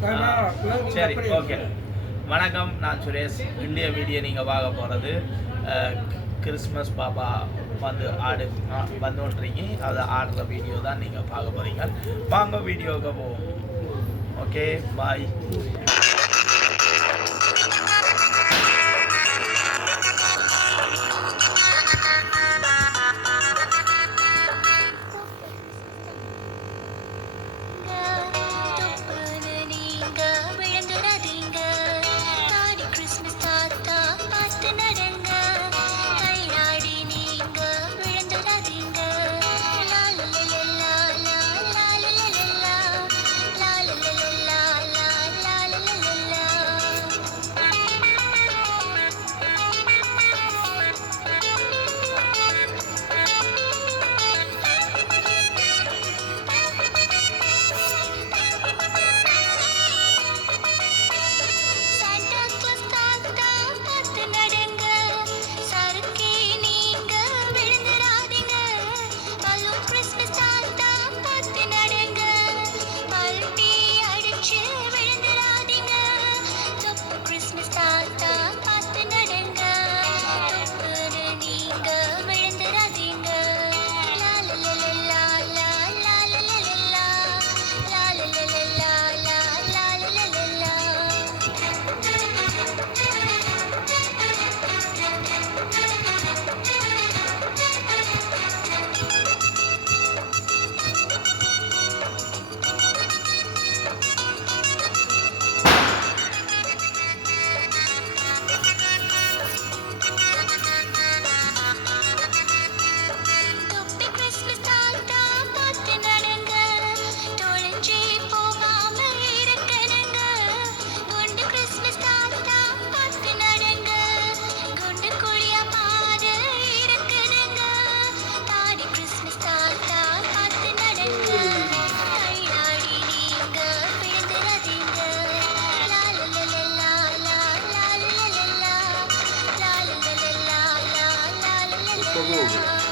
சரி, ஓகே. வணக்கம், நான் சுரேஷ். இந்திய மீடியா நீங்கள் பார்க்க போகிறது கிறிஸ்மஸ் பாப்பா வந்து வந்துட்றீங்க. அதை ஆடுற வீடியோ தான் நீங்கள் பார்க்க போகிறீங்க. வாங்க வீடியோவுக்கு போவோம். ஓகே, பாய். Por favor.